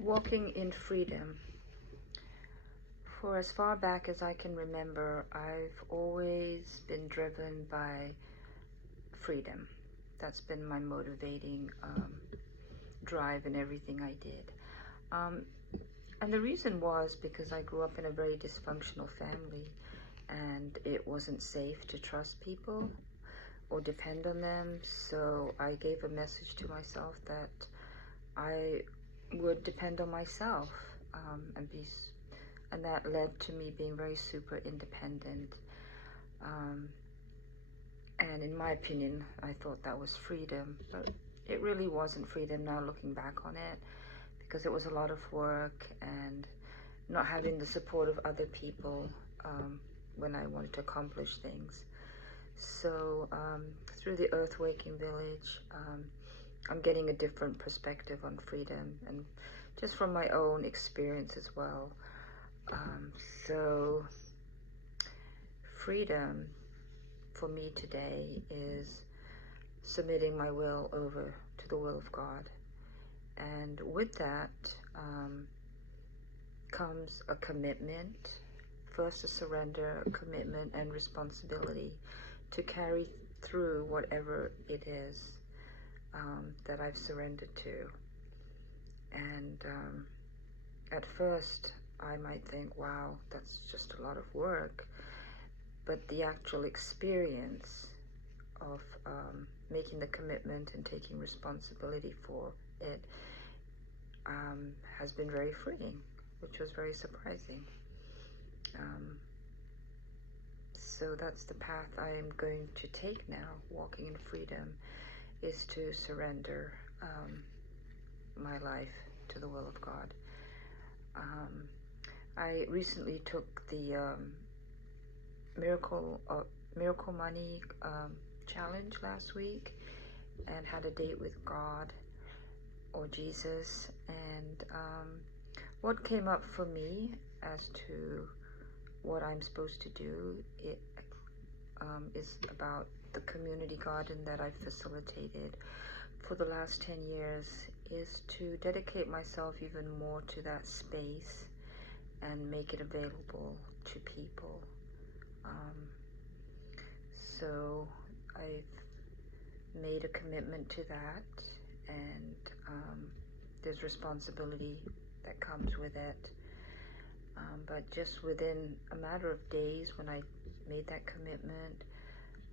Walking in freedom. For as far back as I can remember, I've always been driven by freedom. That's been my motivating drive in everything I did. And the reason was because I grew up in a very dysfunctional family, and it wasn't safe to trust people or depend on them. So I gave a message to myself that I would depend on myself, and that led to me being very super independent. And in my opinion, I thought that was freedom, but it really wasn't freedom now looking back on it, because it was a lot of work and not having the support of other people when I wanted to accomplish things. So through the Earth Waking Village, I'm getting a different perspective on freedom, and just from my own experience as well. So freedom for me today is submitting my will over to the will of God. And with that comes a commitment, first a surrender, a commitment and responsibility to carry through whatever it is that I've surrendered to. And at first I might think, wow, that's just a lot of work. But the actual experience of making the commitment and taking responsibility for it has been very freeing, which was very surprising. So that's the path I am going to take now, walking in freedom, is to surrender my life to the will of God. I recently took the Miracle Money challenge last week and had a date with God or Jesus, and what came up for me as to what I'm supposed to do is about the community garden that I've facilitated for the last 10 years, is to dedicate myself even more to that space and make it available to people. So I've made a commitment to that, and there's responsibility that comes with it. But just within a matter of days, when I made that commitment,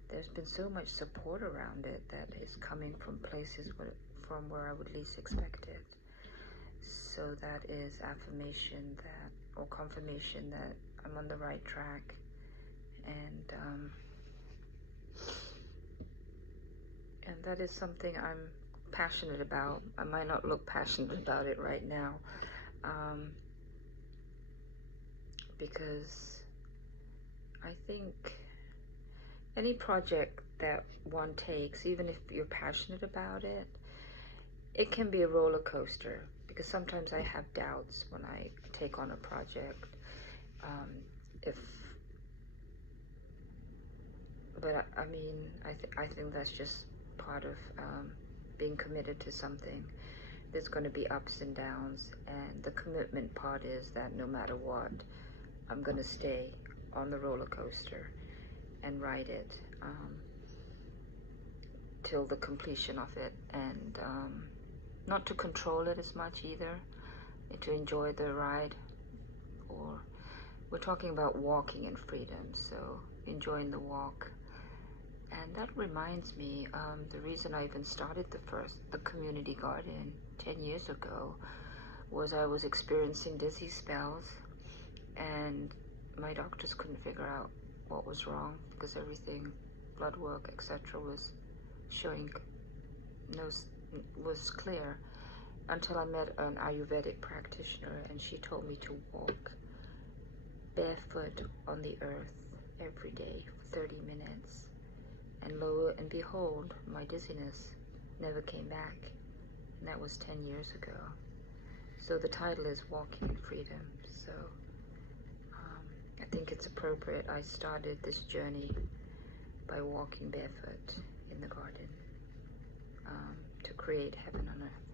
there's been so much support around it that is coming from places from where I would least expect it. So that is affirmation or confirmation that I'm on the right track. And that is something I'm passionate about. I might not look passionate about it right now, because I think any project that one takes, even if you're passionate about it, it can be a roller coaster, because sometimes I have doubts when I take on a project. But I mean, I think that's just part of being committed to something. There's going to be ups and downs, and the commitment part is that no matter what, I'm going to stay on the roller coaster and ride it till the completion of it, and not to control it as much either, to enjoy the ride. Or we're talking about walking in freedom, so enjoying the walk. And that reminds me, the reason I even started the community garden 10 years ago was I was experiencing dizzy spells, and my doctors couldn't figure out what was wrong, because everything, blood work, etc., was showing was clear, until I met an Ayurvedic practitioner, and she told me to walk barefoot on the earth every day for 30 minutes. And lo and behold, my dizziness never came back. And that was 10 years ago. So the title is Walking in Freedom. So I think it's appropriate I started this journey by walking barefoot in the garden to create heaven on earth.